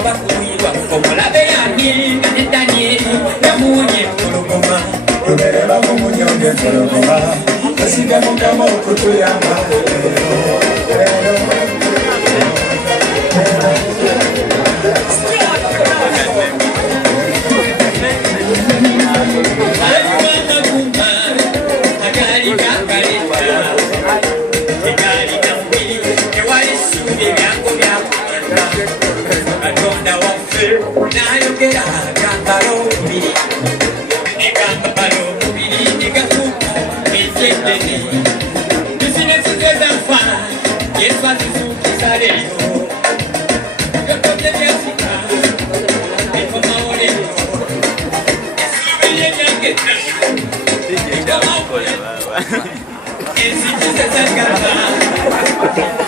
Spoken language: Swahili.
wabakuyiwa omulabe yange nga ne Danieli yamuwonye empologoma tubereba kumunyonga empologoma asige mukama okutuyamba It's